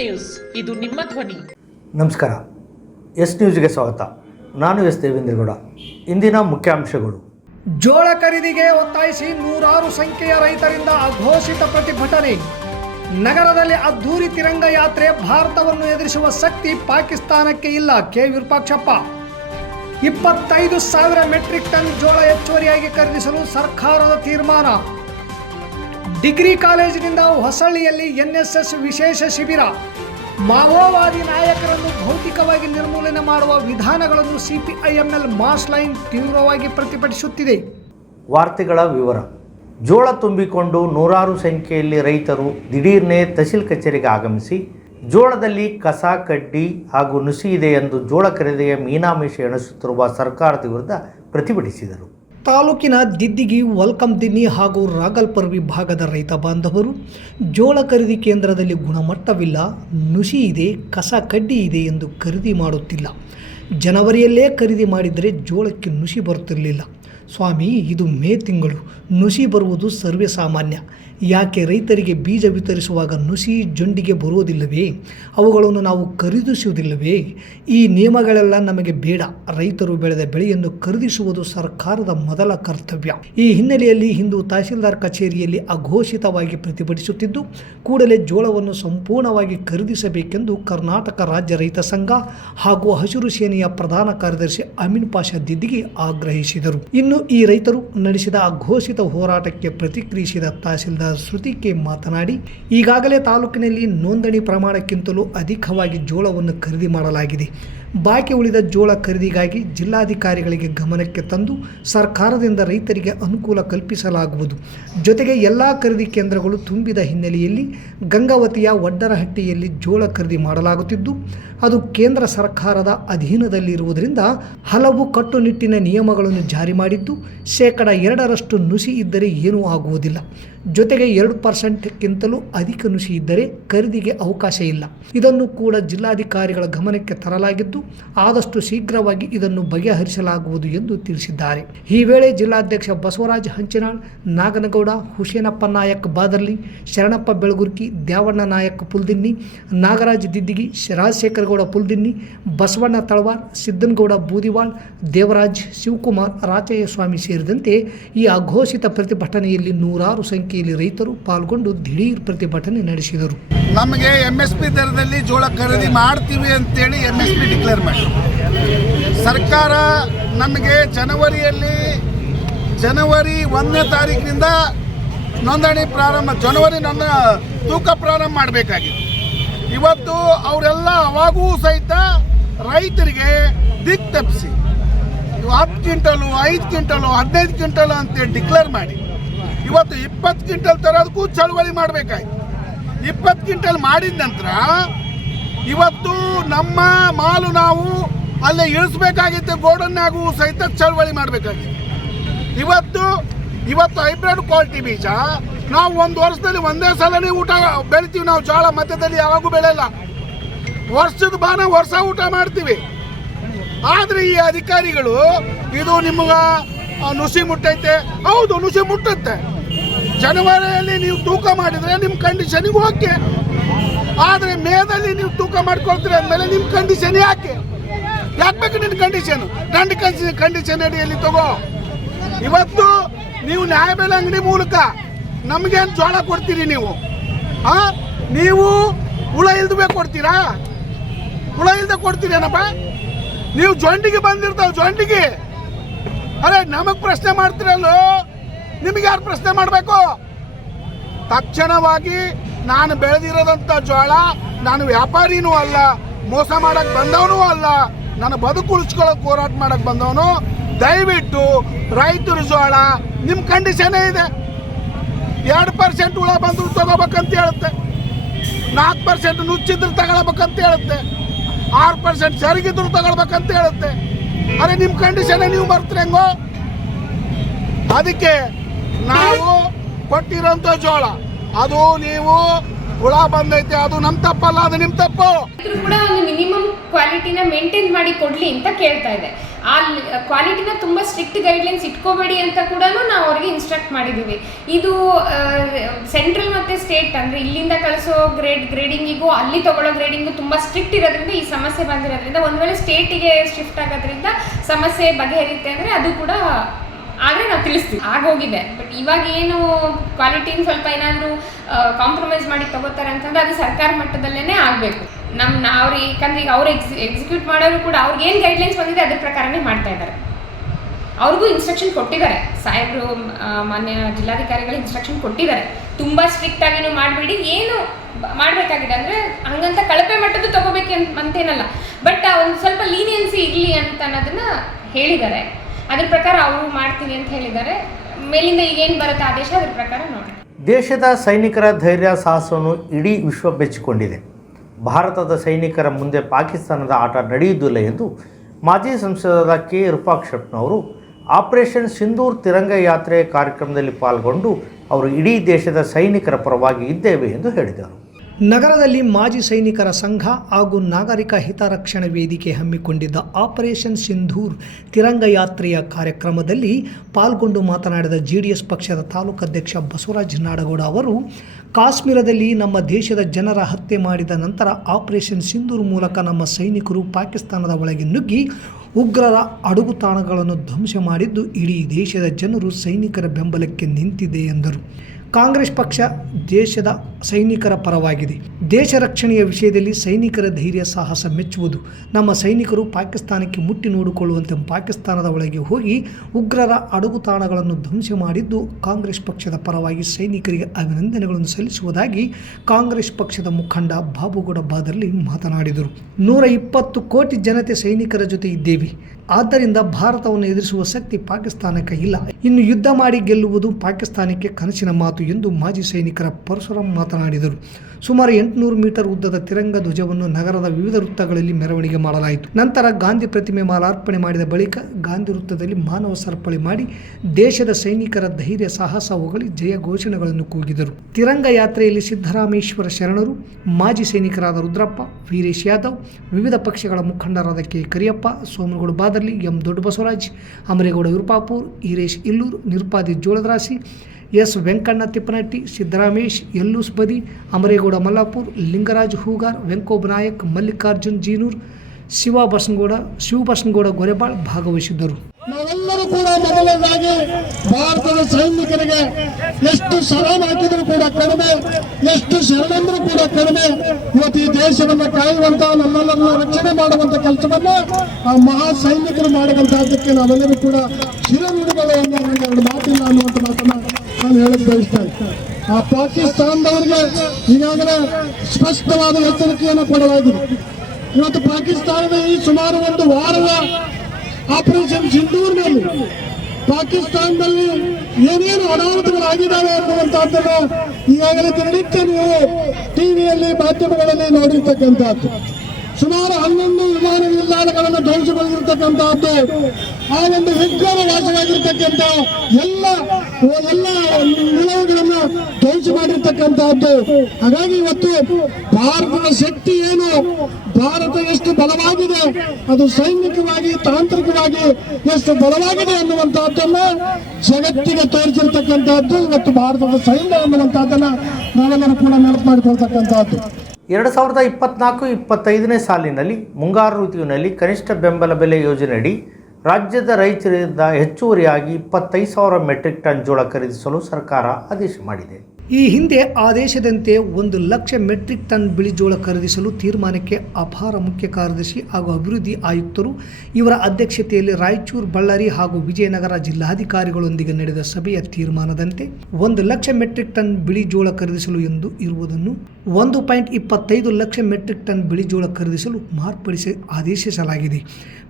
News, ಇದು ನಿಮ್ಮ ಧ್ವನಿ. ನಮಸ್ಕಾರ. ಎಸ್ ನ್ಯೂಸ್ಗೆ ಸ್ವಾಗತ. ನಾನು ಎಸ್ ದೇವೇಂದ್ರಗೌಡ. ಇಂದಿನ ಮುಖ್ಯಾಂಶಗಳು. ಜೋಳ ಖರೀದಿಗೆ ಒತ್ತಾಯಿಸಿ ನೂರಾರು ಸಂಖ್ಯೆಯ ರೈತರಿಂದ ಅಘೋಷಿತ ಪ್ರತಿಭಟನೆ. ನಗರದಲ್ಲಿ ಅದ್ಧೂರಿ ತಿರಂಗ ಯಾತ್ರೆ. ಭಾರತವನ್ನು ಎದುರಿಸುವ ಶಕ್ತಿ ಪಾಕಿಸ್ತಾನಕ್ಕೆ ಇಲ್ಲ. ಕೆ ವಿರೂಪಾಕ್ಷಪ್ಪ. 25,000 ಮೆಟ್ರಿಕ್ ಟನ್ ಜೋಳ ಹೆಚ್ಚುವರಿಯಾಗಿ ಖರೀದಿಸಲು ಸರ್ಕಾರದ ತೀರ್ಮಾನ. ಡಿಗ್ರಿ ಕಾಲೇಜಿನಿಂದ ಹೊಸಳ್ಳಿಯಲ್ಲಿ ಎನ್ಎಸ್ಎಸ್ ವಿಶೇಷ ಶಿಬಿರ. ಮಾವೋವಾದಿ ನಾಯಕರನ್ನು ಭೌತಿಕವಾಗಿ ನಿರ್ಮೂಲನೆ ಮಾಡುವ ವಿಧಾನಗಳನ್ನು ಸಿಪಿಐಎಂಎಲ್ ಮಾಸ್ ಲೈನ್ ತೀವ್ರವಾಗಿ ಪ್ರತಿಭಟಿಸುತ್ತಿದೆ. ವಾರ್ತೆಗಳ ವಿವರ. ಜೋಳ ತುಂಬಿಕೊಂಡು ನೂರಾರು ಸಂಖ್ಯೆಯಲ್ಲಿ ರೈತರು ದಿಢೀರ್ನೆ ತಹಸೀಲ್ ಕಚೇರಿಗೆ ಆಗಮಿಸಿ ಜೋಳದಲ್ಲಿ ಕಸ, ಕಡ್ಡಿ ಹಾಗೂ ನುಸಿ ಇದೆ ಎಂದು ಜೋಳ ಖರೀದಿಗೆ ಮೀನಾಮೇಷ ಎಣಿಸುತ್ತಿರುವ ಸರ್ಕಾರದ ವಿರುದ್ಧ ಪ್ರತಿಭಟಿಸಿದರು. ತಾಲೂಕಿನ ದಿದ್ದಿಗಿ, ವಲ್ಕಂ ದಿನ್ನಿ ಹಾಗೂ ರಾಗಲ್ಪರ್ ವಿಭಾಗದ ರೈತ ಬಾಂಧವರು ಜೋಳ ಖರೀದಿ ಕೇಂದ್ರದಲ್ಲಿ ಗುಣಮಟ್ಟವಿಲ್ಲ, ನುಸಿ ಇದೆ, ಕಸ ಕಡ್ಡಿ ಇದೆ ಎಂದು ಖರೀದಿ ಮಾಡುತ್ತಿಲ್ಲ. ಜನವರಿಯಲ್ಲೇ ಖರೀದಿ ಮಾಡಿದರೆ ಜೋಳಕ್ಕೆ ನುಸಿ ಬರುತ್ತಿರಲಿಲ್ಲ. ಸ್ವಾಮಿ, ಇದು ಮೇ ತಿಂಗಳು, ನುಸಿ ಬರುವುದು ಸರ್ವೇ ಸಾಮಾನ್ಯ. ಯಾಕೆ ರೈತರಿಗೆ ಬೀಜ ವಿತರಿಸುವಾಗ ನುಸಿ ಜೊಂಡಿಗೆ ಬರುವುದಿಲ್ಲವೇ? ಅವುಗಳನ್ನು ನಾವು ಖರೀದಿಸುವುದಿಲ್ಲವೇ? ಈ ನಿಯಮಗಳೆಲ್ಲ ನಮಗೆ ಬೇಡ. ರೈತರು ಬೆಳೆದ ಬೆಳೆಯನ್ನು ಖರೀದಿಸುವುದು ಸರ್ಕಾರದ ಮೊದಲ ಕರ್ತವ್ಯ. ಈ ಹಿನ್ನೆಲೆಯಲ್ಲಿ ಇಂದು ತಹಸೀಲ್ದಾರ್ ಕಚೇರಿಯಲ್ಲಿ ಅಘೋಷಿತವಾಗಿ ಪ್ರತಿಭಟಿಸುತ್ತಿದ್ದು, ಕೂಡಲೇ ಜೋಳವನ್ನು ಸಂಪೂರ್ಣವಾಗಿ ಖರೀದಿಸಬೇಕೆಂದು ಕರ್ನಾಟಕ ರಾಜ್ಯ ರೈತ ಸಂಘ ಹಾಗೂ ಹಸಿರು ಸೇನೆಯ ಪ್ರಧಾನ ಕಾರ್ಯದರ್ಶಿ ಅಮೀನ್ ಪಾಷಾ ದಿದ್ದಿಗಿ ಆಗ್ರಹಿಸಿದರು. ಇನ್ನು ಈ ರೈತರು ನಡೆಸಿದ ಅಘೋಷಿತ ಹೋರಾಟಕ್ಕೆ ಪ್ರತಿಕ್ರಿಯಿಸಿದ ತಹಸೀಲ್ದಾರ್ ಶ್ರುತಿ ಕೆ ಮಾತನಾಡಿ, ಈಗಾಗಲೇ ತಾಲೂಕಿನಲ್ಲಿ ನೋಂದಣಿ ಪ್ರಮಾಣಕ್ಕಿಂತಲೂ ಅಧಿಕವಾಗಿ ಜೋಳವನ್ನು ಖರೀದಿ ಮಾಡಲಾಗಿದೆ. ಬಾಕಿ ಉಳಿದ ಜೋಳ ಖರೀದಿಗಾಗಿ ಜಿಲ್ಲಾಧಿಕಾರಿಗಳಿಗೆ ಗಮನಕ್ಕೆ ತಂದು ಸರ್ಕಾರದಿಂದ ರೈತರಿಗೆ ಅನುಕೂಲ ಕಲ್ಪಿಸಲಾಗುವುದು. ಜೊತೆಗೆ ಎಲ್ಲ ಖರೀದಿ ಕೇಂದ್ರಗಳು ತುಂಬಿದ ಹಿನ್ನೆಲೆಯಲ್ಲಿ ಗಂಗಾವತಿಯ ವಡ್ಡರಹಟ್ಟಿಯಲ್ಲಿ ಜೋಳ ಖರೀದಿ ಮಾಡಲಾಗುತ್ತಿದ್ದು, ಅದು ಕೇಂದ್ರ ಸರ್ಕಾರದ ಅಧೀನದಲ್ಲಿರುವುದರಿಂದ ಹಲವು ಕಟ್ಟುನಿಟ್ಟಿನ ನಿಯಮಗಳನ್ನು ಜಾರಿ ಮಾಡಿದ್ದು, 2% ನುಸಿ ಇದ್ದರೆ ಏನೂ ಆಗುವುದಿಲ್ಲ. ಜೊತೆಗೆ 2%ಕ್ಕಿಂತಲೂ ಅಧಿಕ ನುಸಿ ಇದ್ದರೆ ಖರೀದಿಗೆ ಅವಕಾಶ ಇಲ್ಲ. ಇದನ್ನು ಕೂಡ ಜಿಲ್ಲಾಧಿಕಾರಿಗಳ ಗಮನಕ್ಕೆ ತರಲಾಗಿದ್ದು, ಆದಷ್ಟು ಶೀಘ್ರವಾಗಿ ಇದನ್ನು ಬಗೆಹರಿಸಲಾಗುವುದು ಎಂದು ತಿಳಿಸಿದ್ದಾರೆ. ಈ ವೇಳೆ ಜಿಲ್ಲಾಧ್ಯಕ್ಷ ಬಸವರಾಜ ಹಂಚಿನಾಳ್, ನಾಗನಗೌಡ, ಹುಸೇನಪ್ಪ ನಾಯಕ್ ಬಾದರ್ಲಿ, ಶರಣಪ್ಪ ಬೆಳಗುರ್ಕಿ, ದ್ಯಾವಣ್ಣ ನಾಯಕ್ ಪುಲ್ದಿನ್ನಿ, ನಾಗರಾಜ್ ದಿದ್ದಿಗಿ, ರಾಜಶೇಖರಗೌಡ ಪುಲ್ದಿನ್ನಿ, ಬಸವಣ್ಣ ತಳವಾರ್, ಸಿದ್ದನಗೌಡ ಬೂದಿವಾಳ್, ದೇವರಾಜ್, ಶಿವಕುಮಾರ್, ರಾಚಯ್ಯ ಸ್ವಾಮಿ ಸೇರಿದಂತೆ ಈ ಅಘೋಷಿತ ಪ್ರತಿಭಟನೆಯಲ್ಲಿ ನೂರಾರು ಸಂಖ್ಯೆಯಲ್ಲಿ ರೈತರು ಪಾಲ್ಗೊಂಡು ದಿಢೀರ್ ಪ್ರತಿಭಟನೆ ನಡೆಸಿದರು. ನಮಗೆ MSP ದರದಲ್ಲಿ ಜೋಳ ಖರೀದಿ ಮಾಡ್ತೀವಿ ಅಂತೇಳಿ MSP ಡಿಕ್ಲೇರ್ ಮಾಡಿ ಸರ್ಕಾರ ನಮಗೆ ಜನವರಿ 1ನೇ ತಾರೀಕಿನಿಂದ ನೋಂದಣಿ ಪ್ರಾರಂಭ, ಜನವರಿ ನನ್ನ ತೂಕ ಪ್ರಾರಂಭ ಮಾಡಬೇಕಾಗಿತ್ತು. ಇವತ್ತು ಅವರೆಲ್ಲ ಅವಾಗೂ ಸಹಿತ ರೈತರಿಗೆ ದಿಕ್ ತಪ್ಪಿಸಿ 10 ಕ್ವಿಂಟಲು, 5 ಕ್ವಿಂಟಲು, 15 ಕ್ವಿಂಟಲು ಅಂತೇಳಿ ಡಿಕ್ಲೇರ್ ಮಾಡಿ ಇವತ್ತು 20 ಕ್ವಿಂಟಲ್ ತರೋದಕ್ಕೂ ಚಳವಳಿ ಮಾಡಬೇಕಾಯ್ತು. 20 ಕ್ವಿಂಟಲ್ ಮಾಡಿದ ನಂತರ ಇವತ್ತು ನಮ್ಮ ಮಾಲು ನಾವು ಅಲ್ಲೇ ಇಳಿಸ್ಬೇಕಾಗಿತ್ತು, ಗೋಡನ್ನಾಗೂ ಸಹಿತ ಚಳವಳಿ ಮಾಡಬೇಕಾಗಿತ್ತು. ಇವತ್ತು ಹೈಬ್ರಿಡ್ ಕ್ವಾಲಿಟಿ ಬೀಜ ನಾವು ಒಂದು ವರ್ಷದಲ್ಲಿ ಒಂದೇ ಸಲನೇ ಊಟ ಬೆಳಿತೀವಿ. ನಾವು ಜೋಳ ಮಧ್ಯದಲ್ಲಿ ಯಾವಾಗೂ ಬೆಳೆಯಲ್ಲ, ವರ್ಷದ ಬಾನ ವರ್ಷ ಊಟ ಮಾಡ್ತೀವಿ. ಆದರೆ ಈ ಅಧಿಕಾರಿಗಳು ಇದು ನಿಮ್ಗೆ ನುಸಿ ಮುಟ್ಟೈತೆ, ಹೌದು ನುಸಿ ಮುಟ್ಟುತ್ತೆ. ಜನವರಿಯಲ್ಲಿ ನೀವು ತೂಕ ಮಾಡಿದರೆ ನಿಮ್ಮ ಕಂಡೀಷನಿಗೆ ಓಕೆ, ಆದರೆ ಮೇದಲ್ಲಿ ನೀವು ತೂಕ ಮಾಡ್ಕೊಳ್ತೀರ ಅಂದಮೇಲೆ ನಿಮ್ಮ ಕಂಡೀಷನ್ ಯಾಕೆ ಬೇಕು? ನಿನ್ನ ಕಂಡೀಷನ್ ನನ್ನ ಕಂಡೀಷನ್ ಅಡಿಯಲ್ಲಿ ತಗೋ. ಇವತ್ತು ನೀವು ನ್ಯಾಯಬೆಲೆ ಅಂಗಡಿ ಮೂಲಕ ನಮಗೇನು ಜೋಳ ಕೊಡ್ತೀರಿ ನೀವು? ನೀವು ಹುಳ ಇಲ್ದೇ ಕೊಡ್ತೀರಾ? ಹುಳ ಇಲ್ದೆ ಕೊಡ್ತೀರೇನಪ್ಪ? ನೀವು ಜೊಂಡಿಗೆ ಬಂದಿರ್ತಾವೆ, ಜೊಂಡಿಗೆ ಅರೆ ನಮಗೆ ಪ್ರಶ್ನೆ ಮಾಡ್ತಿರಲ್ಲೋ, ನಿಮಗೆ ಯಾರು ಪ್ರಶ್ನೆ ಮಾಡಬೇಕು? ತಕ್ಷಣವಾಗಿ ನಾನು ಬೆಳೆದಿರೋದಂಥ ಜೋಳ, ನಾನು ವ್ಯಾಪಾರಿನೂ ಅಲ್ಲ, ಮೋಸ ಮಾಡಕ್ಕೆ ಬಂದವನೂ ಅಲ್ಲ, ನಾನು ಬದುಕು ಉಳಿಸ್ಕೊಳ್ಳೋಕೆ ಹೋರಾಟ ಮಾಡಕ್ಕೆ ಬಂದವನು. ದಯವಿಟ್ಟು ರೈತರು ಜೋಳ ನಿಮ್ಮ ಕಂಡೀಷನೇ ಇದೆ. 2% ಹುಳ ಬಂದರೂ ತಗೋಬೇಕಂತ ಹೇಳುತ್ತೆ, 4% ನುಚ್ಚಿದ್ರು ತಗೊಳ್ಬೇಕಂತ ಹೇಳುತ್ತೆ, 6% ಸರಿಗಿದ್ರು ತಗೊಳ್ಬೇಕಂತ ಹೇಳುತ್ತೆ. ಅರೆ ನಿಮ್ಮ ಕಂಡೀಷನ್ ನೀವು ಬರ್ತೀರಿ ಹೆಂಗೋ? ಅದಕ್ಕೆ ನಾವು ಕೊಟ್ಟಿರೋಂಥ ಜೋಳ ಅದು ನೀವು ಹುಳ ಬಂದೈತೆ, ಅದು ನಮ್ಮ ತಪ್ಪಲ್ಲ, ಅದು ನಿಮ್ಮ ತಪ್ಪು. ಕೂಡ ಒಂದು ಮಿನಿಮಮ್ ಕ್ವಾಲಿಟಿನ ಮೇಂಟೈನ್ ಮಾಡಿ ಕೊಡ್ಲಿ ಅಂತ ಕೇಳ್ತಾ ಇದೆ. ಆ ಕ್ವಾಲಿಟಿನ ತುಂಬ ಸ್ಟ್ರಿಕ್ಟ್ ಗೈಡ್ಲೈನ್ಸ್ ಇಟ್ಕೋಬೇಡಿ ಅಂತ ಕೂಡ ನಾವು ಅವ್ರಿಗೆ ಇನ್ಸ್ಟ್ರಕ್ಟ್ ಮಾಡಿದ್ದೀವಿ. ಇದು ಸೆಂಟ್ರಲ್ ಮತ್ತು ಸ್ಟೇಟ್ ಅಂದರೆ ಇಲ್ಲಿಂದ ಕಳಿಸೋ ಗ್ರೇಡಿಂಗಿಗೂ ಅಲ್ಲಿ ತಗೊಳ್ಳೋ ಗ್ರೇಡಿಂಗು ತುಂಬ ಸ್ಟ್ರಿಕ್ಟ್ ಇರೋದ್ರಿಂದ ಈ ಸಮಸ್ಯೆ ಬಂದಿರೋದ್ರಿಂದ ಒಂದು ವೇಳೆ ಸ್ಟೇಟಿಗೆ ಶಿಫ್ಟ್ ಆಗೋದ್ರಿಂದ ಸಮಸ್ಯೆ ಬಗೆಹರಿಯುತ್ತೆ ಅಂದರೆ ಅದು ಕೂಡ ಆದರೆ ನಾವು ತಿಳಿಸ್ತೀವಿ. ಆಗೋಗಿದೆ. ಬಟ್ ಇವಾಗ ಏನು ಕ್ವಾಲಿಟಿನ ಸ್ವಲ್ಪ ಏನಾದರೂ ಕಾಂಪ್ರಮೈಸ್ ಮಾಡಿ ತಗೋತಾರೆ ಅಂತಂದ್ರೆ ಅದು ಸರ್ಕಾರ ಮಟ್ಟದಲ್ಲೇ ಆಗಬೇಕು. ಅವ್ರು ಯಾಕಂದ್ರೆ ಈಗ ಅವ್ರು ಎಕ್ಸಿಕ್ಯೂಟ್ ಮಾಡೋರು ಕೂಡ ಅವ್ರಿಗೆ ಏನು ಗೈಡ್ಲೈನ್ಸ್ ಬಂದಿದೆ ಅದ್ರ ಪ್ರಕಾರನೇ ಮಾಡ್ತಾ ಇದ್ದಾರೆ. ಅವ್ರಿಗೂ ಇನ್ಸ್ಟ್ರಕ್ಷನ್ ಕೊಟ್ಟಿದ್ದಾರೆ, ಸಾಹೇಬರು ಮಾನ್ಯ ಜಿಲ್ಲಾಧಿಕಾರಿಗಳು ಇನ್ಸ್ಟ್ರಕ್ಷನ್ ಕೊಟ್ಟಿದ್ದಾರೆ. ತುಂಬ ಸ್ಟ್ರಿಕ್ಟ್ ಆಗಿನೂ ಮಾಡಬೇಡಿ, ಏನು ಮಾಡಬೇಕಾಗಿದೆ ಅಂದರೆ ಹಂಗಂತ ಕಳಪೆ ಮಟ್ಟದ್ದು ತಗೋಬೇಕು ಅಂತೇನಲ್ಲ, ಬಟ್ ಒಂದು ಸ್ವಲ್ಪ ಲೀನಿಯನ್ಸಿ ಇರಲಿ ಅಂತ ಅನ್ನೋದನ್ನ ಹೇಳಿದ್ದಾರೆ. ಅದ್ರ ಪ್ರಕಾರ ಅವರು ಮಾಡ್ತೀನಿ ಅಂತ ಹೇಳಿದ್ದಾರೆ. ಮೇಲಿಂದ ಈಗೇನು ಬರುತ್ತೆ ಆದೇಶ ಅದ್ರ ಪ್ರಕಾರ ನೋಡಿ. ದೇಶದ ಸೈನಿಕರ ಧೈರ್ಯ ಸಾಹಸವನ್ನು ಇಡೀ ವಿಶ್ವ ಬೆಚ್ಚಿಕೊಂಡಿದೆ. ಭಾರತದ ಸೈನಿಕರ ಮುಂದೆ ಪಾಕಿಸ್ತಾನದ ಆಟ ನಡೆಯುವುದಿಲ್ಲ ಎಂದು ಮಾಜಿ ಸಂಸದ ಕೆ ವಿರೂಪಾಕ್ಷಪ್ಪನವರು ಆಪರೇಷನ್ ಸಿಂಧೂರ್ ತಿರಂಗ ಯಾತ್ರೆ ಕಾರ್ಯಕ್ರಮದಲ್ಲಿ ಪಾಲ್ಗೊಂಡು ಅವರು ಇಡೀ ದೇಶದ ಸೈನಿಕರ ಪರವಾಗಿ ಇದ್ದೇವೆ ಎಂದು ಹೇಳಿದರು. ನಗರದಲ್ಲಿ ಮಾಜಿ ಸೈನಿಕರ ಸಂಘ ಹಾಗೂ ನಾಗರಿಕ ಹಿತರಕ್ಷಣಾ ವೇದಿಕೆ ಹಮ್ಮಿಕೊಂಡಿದ್ದ ಆಪರೇಷನ್ ಸಿಂಧೂರ್ ತಿರಂಗ ಯಾತ್ರೆಯ ಕಾರ್ಯಕ್ರಮದಲ್ಲಿ ಪಾಲ್ಗೊಂಡು ಮಾತನಾಡಿದ JDS ಪಕ್ಷದ ತಾಲೂಕು ಅಧ್ಯಕ್ಷ ಬಸವರಾಜ ನಾಡಗೌಡ ಅವರು, ಕಾಶ್ಮೀರದಲ್ಲಿ ನಮ್ಮ ದೇಶದ ಜನರ ಹತ್ಯೆ ಮಾಡಿದ ನಂತರ ಆಪರೇಷನ್ ಸಿಂಧೂರ್ ಮೂಲಕ ನಮ್ಮ ಸೈನಿಕರು ಪಾಕಿಸ್ತಾನದ ಒಳಗೆ ನುಗ್ಗಿ ಉಗ್ರರ ಅಡಗುತಾಣಗಳನ್ನು ಧ್ವಂಸ ಮಾಡಿದ್ದು ಇಡೀ ದೇಶದ ಜನರು ಸೈನಿಕರ ಬೆಂಬಲಕ್ಕೆ ನಿಂತಿದೆ ಎಂದರು. ಕಾಂಗ್ರೆಸ್ ಪಕ್ಷ ದೇಶದ ಸೈನಿಕರ ಪರವಾಗಿದೆ. ದೇಶ ರಕ್ಷಣೆಯ ವಿಷಯದಲ್ಲಿ ಸೈನಿಕರ ಧೈರ್ಯ ಸಾಹಸ ಮೆಚ್ಚುವುದು. ನಮ್ಮ ಸೈನಿಕರು ಪಾಕಿಸ್ತಾನಕ್ಕೆ ಮುಟ್ಟಿ ನೋಡಿಕೊಳ್ಳುವಂತೆ ಪಾಕಿಸ್ತಾನದ ಒಳಗೆ ಹೋಗಿ ಉಗ್ರರ ಅಡಗುತಾಣಗಳನ್ನು ಧ್ವಂಸ ಮಾಡಿದ್ದು ಕಾಂಗ್ರೆಸ್ ಪಕ್ಷದ ಪರವಾಗಿ ಸೈನಿಕರಿಗೆ ಅಭಿನಂದನೆಗಳನ್ನು ಸಲ್ಲಿಸುವುದಾಗಿ ಕಾಂಗ್ರೆಸ್ ಪಕ್ಷದ ಮುಖಂಡ ಬಾಬುಗೌಡ ಬಾದರ್ಲಿ ಮಾತನಾಡಿದರು. 120 ಕೋಟಿ ಜನತೆ ಸೈನಿಕರ ಜೊತೆ ಇದ್ದೇವೆ. ಆದ್ದರಿಂದ ಭಾರತವನ್ನು ಎದುರಿಸುವ ಶಕ್ತಿ ಪಾಕಿಸ್ತಾನಕ್ಕೆ ಇಲ್ಲ. ಇನ್ನು ಯುದ್ಧ ಮಾಡಿ ಗೆಲ್ಲುವುದು ಪಾಕಿಸ್ತಾನಕ್ಕೆ ಕನಸಿನ ಮಾತು ಎಂದು ಮಾಜಿ ಸೈನಿಕರ ಪರಶುರಾಮ್ ಮಾತನಾಡಿದರು. ಸುಮಾರು 800 ಮೀಟರ್ ಉದ್ದದ ತಿರಂಗ ಧ್ವಜವನ್ನು ನಗರದ ವಿವಿಧ ವೃತ್ತಗಳಲ್ಲಿ ಮೆರವಣಿಗೆ ಮಾಡಲಾಯಿತು. ನಂತರ ಗಾಂಧಿ ಪ್ರತಿಮೆ ಮಾಲಾರ್ಪಣೆ ಮಾಡಿದ ಬಳಿಕ ಗಾಂಧಿ ವೃತ್ತದಲ್ಲಿ ಮಾನವ ಸರಪಳಿ ಮಾಡಿ ದೇಶದ ಸೈನಿಕರ ಧೈರ್ಯ ಸಾಹಸ ಹೊಗಳಿ ಜಯ ಘೋಷಣೆಗಳನ್ನು ಕೂಗಿದರು. ತಿರಂಗ ಯಾತ್ರೆಯಲ್ಲಿ ಸಿದ್ದರಾಮೇಶ್ವರ ಶರಣರು, ಮಾಜಿ ಸೈನಿಕರಾದ ರುದ್ರಪ್ಪ, ವೀರೇಶ್ ಯಾದವ್, ವಿವಿಧ ಪಕ್ಷಗಳ ಮುಖಂಡರಾದ K Kariyappa, Somanagouda Badarli, M Doddabasavaraj, Amaregouda Virupapur, Eresh Illur, Nirupadi Joladarasi, S Venkanna Tippanatti, Siddaramesh ಯಲ್ಲೂಸ್ ಬದಿ, ಅಮರೇಗೌಡ ಮಲ್ಲಾಪುರ್, ಲಿಂಗರಾಜ್ ಹೂಗಾರ್, ವೆಂಕೋಬ್ ನಾಯಕ್, ಮಲ್ಲಿಕಾರ್ಜುನ್ ಜೀನೂರ್, ಶಿವ ಬಸನಗೌಡ ಗೊರೆಬಾಳ್ ಭಾಗವಹಿಸಿದ್ದರು. ನಾವೆಲ್ಲರೂ ಕೂಡ ಮೊದಲನೇದಾಗಿ ಭಾರತದ ಸೈನಿಕರಿಗೆ ಎಷ್ಟು ಸಲಾಮ್ ಹಾಕಿದ್ರು ಕೂಡ ಕಡಿಮೆ, ಎಷ್ಟು ಶರಣಂದ್ರು ಕೂಡ ಕಡಿಮೆ. ಇವತ್ತು ಈ ದೇಶವನ್ನು ಕಾಯುವಂತ, ನಮ್ಮೆಲ್ಲರನ್ನು ರಕ್ಷಣೆ ಮಾಡುವಂತ ಕೆಲಸವನ್ನ ಆ ಮಹಾ ಸೈನಿಕರು ಮಾಡುವಂತಹದ್ದಕ್ಕೆ ನಾವೆಲ್ಲರೂ ಕೂಡ ಶಿರನುಡಿಗಳು ಎರಡು ಮಾತಿಲ್ಲ ಅನ್ನುವಂಥ ಮಾತನ್ನ ನಾನು ಹೇಳಕ್ ಬಯಸ್ತಾ ಇದ್ದೇನೆ. ಆ ಪಾಕಿಸ್ತಾನದವರಿಗೆ ಈಗಾಗಲೇ ಸ್ಪಷ್ಟವಾದ ಎಚ್ಚರಿಕೆಯನ್ನು ಕೊಡಲಾಗಿದೆ. ಇವತ್ತು ಪಾಕಿಸ್ತಾನದ ಈ ಸುಮಾರು ಒಂದು ವಾರದ ಆಪರೇಷನ್ ಸಿಂಧೂರ್ನಲ್ಲಿ ಪಾಕಿಸ್ತಾನದಲ್ಲಿ ಏನೇನು ಅನಾಹುತಗಳಾಗಿದ್ದಾವೆ ಅನ್ನುವಂತಹದ್ದನ್ನು ಈಗಾಗಲೇ ದಿನನಿತ್ಯ ನೀವು ಟಿವಿಯಲ್ಲಿ ಮಾಧ್ಯಮಗಳಲ್ಲಿ ನೋಡಿರ್ತಕ್ಕಂಥದ್ದು. ಸುಮಾರು 11 ವಿಮಾನ ನಿಲ್ದಾಣಗಳನ್ನು ಧ್ವಂಸಗೊಳಿಸಿರ್ತಕ್ಕಂಥದ್ದು, ಆ ಒಂದು ವಿಗ್ರಹವಾಸವಾಗಿರ್ತಕ್ಕಂಥ ಎಲ್ಲ ನಿಲಯಗಳನ್ನು ಧ್ವಂಸ ಮಾಡಿರ್ತಕ್ಕಂಥದ್ದು. ಹಾಗಾಗಿ ಇವತ್ತು ಭಾರತದ ಶಕ್ತಿ ಏನು, ಭಾರತ ಎಷ್ಟು ಬಲವಾಗಿದೆ, ಅದು ಸೈನಿಕವಾಗಿ ತಾಂತ್ರಿಕವಾಗಿ ಎಷ್ಟು ಬಲವಾಗಿದೆ ಅನ್ನುವಂತಹದ್ದನ್ನ ಜಗತ್ತಿಗೆ ತೋರಿಸಿರ್ತಕ್ಕಂಥದ್ದು ಇವತ್ತು ಭಾರತದ ಸೈನ್ಯ ಅನ್ನುವಂತಹದ್ದನ್ನ ನಾವೆಲ್ಲರೂ ಕೂಡ ನೆನಪು ಮಾಡಿಕೊಳ್ತಕ್ಕಂಥದ್ದು. 2024-25ನೇ ಸಾಲಿನಲ್ಲಿ ಮುಂಗಾರು ಋತುವಿನಲ್ಲಿ ಕನಿಷ್ಠ ಬೆಂಬಲ ಬೆಲೆ ಯೋಜನೆಯಡಿ ರಾಜ್ಯದ ರೈತರಿಂದ ಹೆಚ್ಚುವರಿಯಾಗಿ 25,000 ಮೆಟ್ರಿಕ್ ಟನ್ ಜೋಳ ಖರೀದಿಸಲು ಸರ್ಕಾರ ಆದೇಶ ಮಾಡಿದೆ. ಈ ಹಿಂದೆ ಆದೇಶದಂತೆ 1,00,000 ಮೆಟ್ರಿಕ್ ಟನ್ ಬಿಳಿ ಜೋಳ ಖರೀದಿಸಲು ತೀರ್ಮಾನಕ್ಕೆ ಅಪಾರ ಮುಖ್ಯ ಕಾರ್ಯದರ್ಶಿ ಹಾಗೂ ಅಭಿವೃದ್ಧಿ ಆಯುಕ್ತರು ಇವರ ಅಧ್ಯಕ್ಷತೆಯಲ್ಲಿ ರಾಯಚೂರು, ಬಳ್ಳಾರಿ ಹಾಗೂ ವಿಜಯನಗರ ಜಿಲ್ಲಾಧಿಕಾರಿಗಳೊಂದಿಗೆ ನಡೆದ ಸಭೆಯ ತೀರ್ಮಾನದಂತೆ 1,00,000 ಮೆಟ್ರಿಕ್ ಟನ್ ಬಿಳಿ ಜೋಳ ಖರೀದಿಸಲು ಎಂದು ಇರುವುದನ್ನು 1.25 ಲಕ್ಷ ಮೆಟ್ರಿಕ್ ಟನ್ ಬಿಳಿ ಜೋಳ ಖರೀದಿಸಲು ಮಾರ್ಪಡಿಸಿ ಆದೇಶಿಸಲಾಗಿದೆ.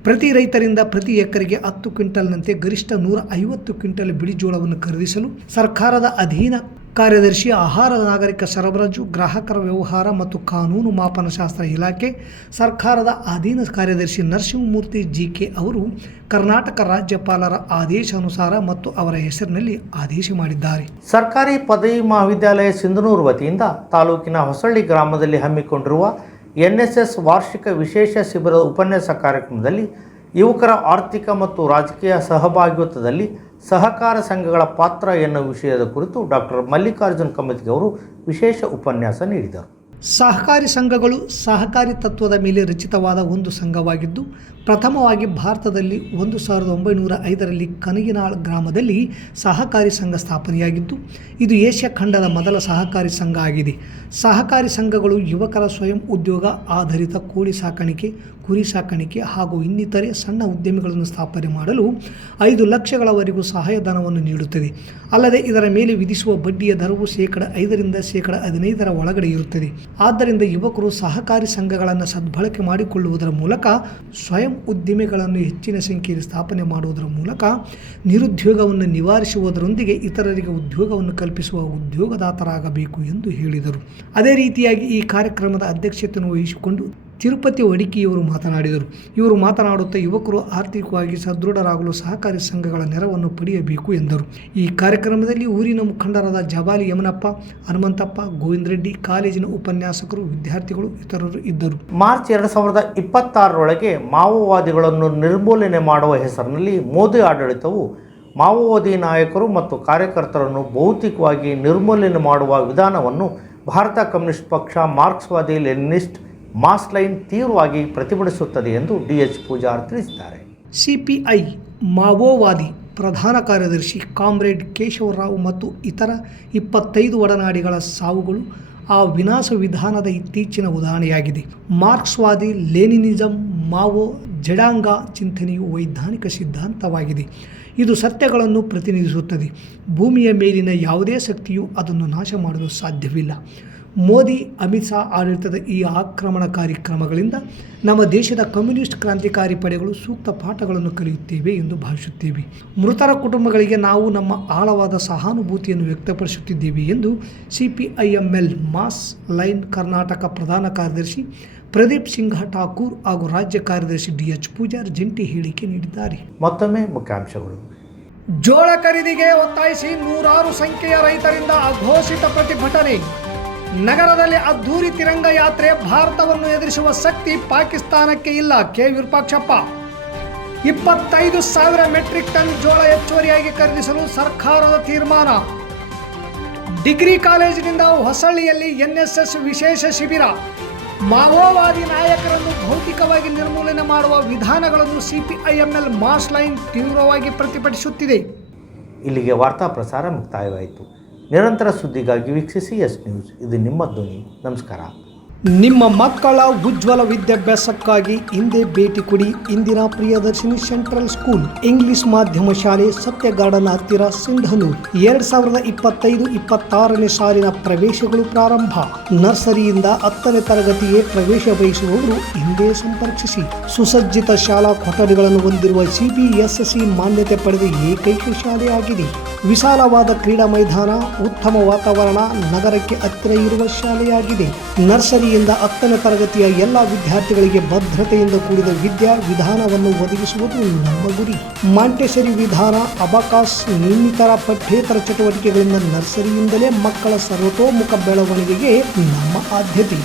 ಪ್ರತಿ ರೈತರಿಂದ ಪ್ರತಿ ಎಕರೆಗೆ 10 ಕ್ವಿಂಟಲ್ನಂತೆ ಗರಿಷ್ಠ 150 ಕ್ವಿಂಟಲ್ ಬಿಳಿ ಜೋಳವನ್ನು ಖರೀದಿಸಲು ಸರ್ಕಾರದ ಅಧೀನ ಕಾರ್ಯದರ್ಶಿ ಆಹಾರ, ನಾಗರಿಕ ಸರಬರಾಜು, ಗ್ರಾಹಕರ ವ್ಯವಹಾರ ಮತ್ತು ಕಾನೂನು ಮಾಪನಶಾಸ್ತ್ರ ಇಲಾಖೆ, ಸರ್ಕಾರದ ಅಧೀನ ಕಾರ್ಯದರ್ಶಿ ನರಸಿಂಹಮೂರ್ತಿ ಜಿಕೆ ಅವರು ಕರ್ನಾಟಕ ರಾಜ್ಯಪಾಲರ ಆದೇಶಾನುಸಾರ ಮತ್ತು ಅವರ ಹೆಸರಿನಲ್ಲಿ ಆದೇಶ ಮಾಡಿದ್ದಾರೆ. ಸರ್ಕಾರಿ ಪದವಿ ಮಹಾವಿದ್ಯಾಲಯ ಸಿಂಧನೂರು ವತಿಯಿಂದ ತಾಲೂಕಿನ ಹೊಸಳ್ಳಿ ಗ್ರಾಮದಲ್ಲಿ ಹಮ್ಮಿಕೊಂಡಿರುವ NSS ವಾರ್ಷಿಕ ವಿಶೇಷ ಶಿಬಿರದ ಉಪನ್ಯಾಸ ಕಾರ್ಯಕ್ರಮದಲ್ಲಿ ಯುವಕರ ಆರ್ಥಿಕ ಮತ್ತು ರಾಜಕೀಯ ಸಹಭಾಗಿತ್ವದಲ್ಲಿ ಸಹಕಾರ ಸಂಘಗಳ ಪಾತ್ರ ಎನ್ನುವ ವಿಷಯದ ಕುರಿತು ಡಾಕ್ಟರ್ ಮಲ್ಲಿಕಾರ್ಜುನ್ ಕಮ್ಮತ್ತಿಗೆ ಅವರು ವಿಶೇಷ ಉಪನ್ಯಾಸ ನೀಡಿದರು. ಸಹಕಾರಿ ಸಂಘಗಳು ಸಹಕಾರಿ ತತ್ವದ ಮೇಲೆ ರಚಿತವಾದ ಒಂದು ಸಂಘವಾಗಿದ್ದು, ಪ್ರಥಮವಾಗಿ ಭಾರತದಲ್ಲಿ 1905ರಲ್ಲಿ ಕನಗಿನಾಳ್ ಗ್ರಾಮದಲ್ಲಿ ಸಹಕಾರಿ ಸಂಘ ಸ್ಥಾಪನೆಯಾಗಿದ್ದು, ಇದು ಏಷ್ಯಾ ಖಂಡದ ಮೊದಲ ಸಹಕಾರಿ ಸಂಘ ಆಗಿದೆ. ಸಹಕಾರಿ ಸಂಘಗಳು ಯುವಕರ ಸ್ವಯಂ ಉದ್ಯೋಗ ಆಧಾರಿತ ಕೋಳಿ ಸಾಕಾಣಿಕೆ, ಕುರಿ ಸಾಕಾಣಿಕೆ ಹಾಗೂ ಇನ್ನಿತರೆ ಸಣ್ಣ ಉದ್ಯಮಿಗಳನ್ನು ಸ್ಥಾಪನೆ ಮಾಡಲು 5 ಲಕ್ಷಗಳವರೆಗೂ ಸಹಾಯಧನವನ್ನು ನೀಡುತ್ತದೆ. ಅಲ್ಲದೆ ಇದರ ಮೇಲೆ ವಿಧಿಸುವ ಬಡ್ಡಿಯ ದರವು ಶೇಕಡ 5ರಿಂದ ಶೇಕಡ 15ರ ಒಳಗಡೆ ಇರುತ್ತದೆ. ಆದ್ದರಿಂದ ಯುವಕರು ಸಹಕಾರಿ ಸಂಘಗಳನ್ನು ಸದ್ಬಳಕೆ ಮಾಡಿಕೊಳ್ಳುವುದರ ಮೂಲಕ ಸ್ವಯಂ ಉದ್ಯಮಿಗಳನ್ನು ಹೆಚ್ಚಿನ ಸಂಖ್ಯೆಯಲ್ಲಿ ಸ್ಥಾಪನೆ ಮಾಡುವುದರ ಮೂಲಕ ನಿರುದ್ಯೋಗವನ್ನು ನಿವಾರಿಸುವುದರೊಂದಿಗೆ ಇತರರಿಗೆ ಉದ್ಯೋಗವನ್ನು ಕಲ್ಪಿಸುವ ಉದ್ಯೋಗದಾತರಾಗಬೇಕು ಎಂದು ಹೇಳಿದರು. ಅದೇ ರೀತಿಯಾಗಿ ಈ ಕಾರ್ಯಕ್ರಮದ ಅಧ್ಯಕ್ಷತೆಯನ್ನು ವಹಿಸಿಕೊಂಡು ತಿರುಪತಿ ವಡಿಕಿಯವರು ಮಾತನಾಡಿದರು. ಇವರು ಮಾತನಾಡುತ್ತಾ ಯುವಕರು ಆರ್ಥಿಕವಾಗಿ ಸದೃಢರಾಗಲು ಸಹಕಾರಿ ಸಂಘಗಳ ನೆರವನ್ನು ಪಡೆಯಬೇಕು ಎಂದರು. ಈ ಕಾರ್ಯಕ್ರಮದಲ್ಲಿ ಊರಿನ ಮುಖಂಡರಾದ ಜಬಾಲಿ ಯಮನಪ್ಪ, ಹನುಮಂತಪ್ಪ, ಗೋವಿಂದ ರೆಡ್ಡಿ, ಕಾಲೇಜಿನ ಉಪನ್ಯಾಸಕರು, ವಿದ್ಯಾರ್ಥಿಗಳು ಇತರರು ಇದ್ದರು. ಮಾರ್ಚ್ 2026ರೊಳಗೆ ಮಾವೋವಾದಿಗಳನ್ನು ನಿರ್ಮೂಲನೆ ಮಾಡುವ ಹೆಸರಿನಲ್ಲಿ ಮೋದಿ ಆಡಳಿತವು ಮಾವೋವಾದಿ ನಾಯಕರು ಮತ್ತು ಕಾರ್ಯಕರ್ತರನ್ನು ಭೌತಿಕವಾಗಿ ನಿರ್ಮೂಲನೆ ಮಾಡುವ ವಿಧಾನವನ್ನು ಭಾರತ ಕಮ್ಯುನಿಸ್ಟ್ ಪಕ್ಷ, ಮಾರ್ಕ್ಸ್ವಾದಿ ಲೆನಿನಿಸ್ಟ್ ಮಾಸ್ ಲೈನ್ ತೀವ್ರವಾಗಿ ಪ್ರತಿಭಟಿಸುತ್ತದೆ ಎಂದು DH ಪೂಜಾರ್ ತಿಳಿಸಿದ್ದಾರೆ. CPI ಮಾವೋವಾದಿ ಪ್ರಧಾನ ಕಾರ್ಯದರ್ಶಿ ಕಾಮ್ರೇಡ್ ಕೇಶವರಾವ್ ಮತ್ತು ಇತರ 25 ಒಡನಾಡಿಗಳ ಸಾವುಗಳು ಆ ವಿನಾಶ ವಿಧಾನದ ಇತ್ತೀಚಿನ ಉದಾಹರಣೆಯಾಗಿದೆ. ಮಾರ್ಕ್ಸ್ವಾದಿ ಲೆನಿನಿಸಂ ಮಾವೋ ಜಡಾಂಗ ಚಿಂತನೆಯು ವೈಜ್ಞಾನಿಕ ಸಿದ್ಧಾಂತವಾಗಿದೆ. ಇದು ಸತ್ಯಗಳನ್ನು ಪ್ರತಿನಿಧಿಸುತ್ತದೆ. ಭೂಮಿಯ ಮೇಲಿನ ಯಾವುದೇ ಶಕ್ತಿಯು ಅದನ್ನು ನಾಶ ಮಾಡಲು ಸಾಧ್ಯವಿಲ್ಲ. ಮೋದಿ, ಅಮಿತ್ ಶಾ ಆಡಳಿತದ ಈ ಆಕ್ರಮಣಕಾರಿ ಕ್ರಮಗಳಿಂದ ನಮ್ಮ ದೇಶದ ಕಮ್ಯುನಿಸ್ಟ್ ಕ್ರಾಂತಿಕಾರಿ ಪಡೆಗಳು ಸೂಕ್ತ ಪಾಠಗಳನ್ನು ಕಲಿಯುತ್ತೇವೆ ಎಂದು ಭಾವಿಸುತ್ತೇವೆ. ಮೃತರ ಕುಟುಂಬಗಳಿಗೆ ನಾವು ನಮ್ಮ ಆಳವಾದ ಸಹಾನುಭೂತಿಯನ್ನು ವ್ಯಕ್ತಪಡಿಸುತ್ತಿದ್ದೇವೆ ಎಂದು CPIML ಮಾಸ್ ಲೈನ್ ಕರ್ನಾಟಕ ಪ್ರಧಾನ ಕಾರ್ಯದರ್ಶಿ ಪ್ರದೀಪ್ ಸಿಂಘ ಠಾಕೂರ್ ಹಾಗೂ ರಾಜ್ಯ ಕಾರ್ಯದರ್ಶಿ DH ಪೂಜಾರ್ ಜಂಟಿ ಹೇಳಿಕೆ ನೀಡಿದ್ದಾರೆ. ಮತ್ತೊಮ್ಮೆ ಮುಖ್ಯಾಂಶಗಳು. ಜೋಳ ಖರೀದಿಗೆ ಒತ್ತಾಯಿಸಿ 100 ಸಂಖ್ಯೆಯ ರೈತರಿಂದ ಅಘೋಷಿತ ಪ್ರತಿಭಟನೆ. ನಗರದಲ್ಲಿ ಅದ್ದೂರಿ ತಿರಂಗ ಯಾತ್ರೆ. ಭಾರತವನ್ನು ಎದುರಿಸುವ ಶಕ್ತಿ ಪಾಕಿಸ್ತಾನಕ್ಕೆ ಇಲ್ಲ. ಕೆ ವಿರೂಪಾಕ್ಷಪ್ಪ. 25,000 ಮೆಟ್ರಿಕ್ ಟನ್ ಜೋಳ ಹೆಚ್ಚುವರಿಯಾಗಿ ಖರೀದಿಸಲು ಸರ್ಕಾರದ ತೀರ್ಮಾನ. ಡಿಗ್ರಿ ಕಾಲೇಜಿನಿಂದ ಹೊಸಳ್ಳಿಯಲ್ಲಿ NSS ವಿಶೇಷ ಶಿಬಿರ. ಮಾವೋವಾದಿ ನಾಯಕರನ್ನು ಭೌತಿಕವಾಗಿ ನಿರ್ಮೂಲನೆ ಮಾಡುವ ವಿಧಾನಗಳನ್ನು CPIML ಮಾಸ್ ಲೈನ್ ತೀವ್ರವಾಗಿ ಪ್ರತಿಭಟಿಸುತ್ತಿದೆ. ಇಲ್ಲಿಗೆ ವಾರ್ತಾ ಪ್ರಸಾರ ಮುಕ್ತಾಯವಾಯಿತು. ನಿರಂತರ ಸುದ್ದಿಗಾಗಿ ವೀಕ್ಷಿಸಿ ಎಸ್ ನ್ಯೂಸ್. ಇದು ನಿಮ್ಮ ಧ್ವನಿ. ನಮಸ್ಕಾರ. ನಿಮ್ಮ ಮಕ್ಕಳ ಉಜ್ವಲ ವಿದ್ಯಾಭ್ಯಾಸಕ್ಕಾಗಿ ಹಿಂದೆ ಭೇಟಿ ಕೊಡಿ Indira Priyadarshini central school English ಮಾಧ್ಯಮ ಶಾಲೆ, ಸತ್ಯ ಗಾರ್ಡನ್ ಹತ್ತಿರ, ಸಿಂಧನೂರು. 2025-26ನೇ ಸಾಲಿನ ಪ್ರವೇಶಗಳು ಪ್ರಾರಂಭ. ನರ್ಸರಿಯಿಂದ 10ನೇ ತರಗತಿಗೆ ಪ್ರವೇಶ ಬಯಸುವವರು ಹಿಂದೆ ಸಂಪರ್ಕಿಸಿ. ಸುಸಜ್ಜಿತ ಶಾಲಾ ಕೊಠಡಿಗಳನ್ನು ಹೊಂದಿರುವ CBSC ಮಾನ್ಯತೆ ಪಡೆದ ಏಕೈಕ ಶಾಲೆಯಾಗಿದೆ. ವಿಶಾಲವಾದ ಕ್ರೀಡಾ ಮೈದಾನ, ಉತ್ತಮ ವಾತಾವರಣ, ನಗರಕ್ಕೆ ಹತ್ತಿರ ಇರುವ ಶಾಲೆಯಾಗಿದೆ. ನರ್ಸರಿಯಿಂದ 10ನೇ ತರಗತಿಯ ಎಲ್ಲ ವಿದ್ಯಾರ್ಥಿಗಳಿಗೆ ಭದ್ರತೆಯಿಂದ ಕೂಡಿದ ವಿದ್ಯಾ ವಿಧಾನವನ್ನು ಒದಗಿಸುವುದು ನಮ್ಮ ಗುರಿ. ಮಾಂಟೆಸರಿ ವಿಧಾನ, ಅಬಕಾಸ್, ಇನ್ನಿತರ ಪಠ್ಯೇತರ ಚಟುವಟಿಕೆಗಳಿಂದ ನರ್ಸರಿಯಿಂದಲೇ ಮಕ್ಕಳ ಸರ್ವತೋಮುಖ ಬೆಳವಣಿಗೆಗೆ ನಮ್ಮ ಆದ್ಯತೆ.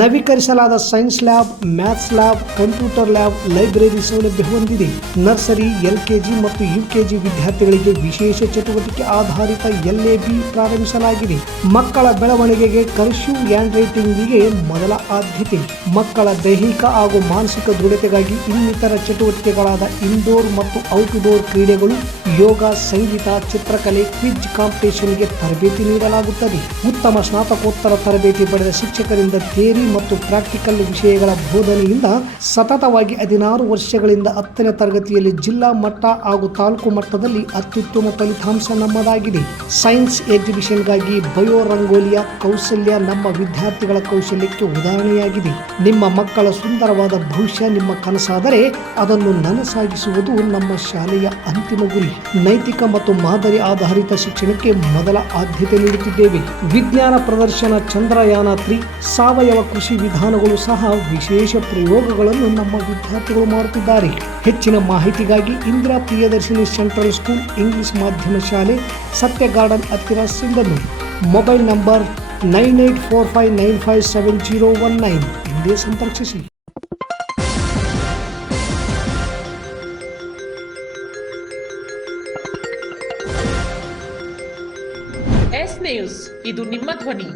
ನವೀಕರಿಸಲಾದ science lab, maths lab, computer lab, library ಸೌಲಭ್ಯ ಹೊಂದಿದೆ. ನರ್ಸರಿ, LKG ಮತ್ತು UKG ವಿದ್ಯಾರ್ಥಿಗಳಿಗೆ ವಿಶೇಷ ಚಟುವಟಿಕೆ ಆಧಾರಿತ LAB ಪ್ರಾರಂಭಿಸಲಾಗಿದೆ. ಮಕ್ಕಳ ಬೆಳವಣಿಗೆಗೆ ಕರ್ಸಿವ್ ಹ್ಯಾಂಡ್ ರೈಟಿಂಗಿಗೆ ಮೊದಲ ಆದ್ಯತೆ. ಮಕ್ಕಳ ದೈಹಿಕ ಹಾಗೂ ಮಾನಸಿಕ ದೃಢತೆಗಾಗಿ ಇನ್ನಿತರ ಚಟುವಟಿಕೆಗಳಾದ ಇಂಡೋರ್ ಮತ್ತು ಔಟ್ಡೋರ್ ಕ್ರೀಡೆಗಳು, ಯೋಗ, ಸಂಗೀತ, ಚಿತ್ರಕಲೆ, ಕ್ವಿಜ್ ಕಾಂಪಿಟೇಷನ್ಗೆ ತರಬೇತಿ ನೀಡಲಾಗುತ್ತದೆ. ಉತ್ತಮ ಸ್ನಾತಕೋತ್ತರ ತರಬೇತಿ ಪಡೆದ ಶಿಕ್ಷಕರಿಂದ ಥಿಯರಿ ಮತ್ತು ಪ್ರಾಕ್ಟಿಕಲ್ ವಿಷಯಗಳ ಬೋಧನೆಯಿಂದ ಸತತವಾಗಿ 16 ವರ್ಷಗಳಿಂದ 10ನೇ ತರಗತಿಯಲ್ಲಿ ಜಿಲ್ಲಾ ಮಟ್ಟ ಹಾಗೂ ತಾಲೂಕು ಮಟ್ಟದಲ್ಲಿ ಅತ್ಯುತ್ತಮ ಫಲಿತಾಂಶ ನಮ್ಮದಾಗಿದೆ. ಸೈನ್ಸ್ ಎಕ್ಸಿಬಿಷನ್ಗಾಗಿ ಬಯೋ ರಂಗೋಲಿಯ ಕೌಶಲ್ಯ ನಮ್ಮ ವಿದ್ಯಾರ್ಥಿಗಳ ಕೌಶಲ್ಯಕ್ಕೆ ಉದಾಹರಣೆಯಾಗಿದೆ. ನಿಮ್ಮ ಮಕ್ಕಳ ಸುಂದರವಾದ ಭವಿಷ್ಯ ನಿಮ್ಮ ಕನಸಾದರೆ ಅದನ್ನು ನನಸಾಗಿಸುವುದು ನಮ್ಮ ಶಾಲೆಯ ಅಂತಿಮ ಗುರಿ. ನೈತಿಕ ಮತ್ತು ಮಾದರಿ ಆಧಾರಿತ ಶಿಕ್ಷಣಕ್ಕೆ ಮೊದಲ ಆದ್ಯತೆ ನೀಡುತ್ತಿದ್ದೇವೆ. ವಿಜ್ಞಾನ ಪ್ರದರ್ಶನ, ಚಂದ್ರಯಾನ 3, ಸಾವಯವ ಕೃಷಿ ವಿಧಾನಗಳು ಸಹ ವಿಶೇಷ ಪ್ರಯೋಗಗಳನ್ನು ನಮ್ಮ ವಿದ್ಯಾರ್ಥಿಗಳು ಮಾಡುತ್ತಿದ್ದಾರೆ. ಹೆಚ್ಚಿನ ಮಾಹಿತಿಗಾಗಿ Indira Priyadarshini central school English ಮಾಧ್ಯಮ ಶಾಲೆ, ಸತ್ಯ ಗಾರ್ಡನ್ ಹತ್ತಿರ, ಸಿಂಧನೂರು. ಮೊಬೈಲ್ ನಂಬರ್ 9845957019 ಹಿಂದೆ ಸಂಪರ್ಕಿಸಿ. ಎಸ್ ನ್ಯೂಸ್, ಇದು ನಿಮ್ಮ ಧ್ವನಿ.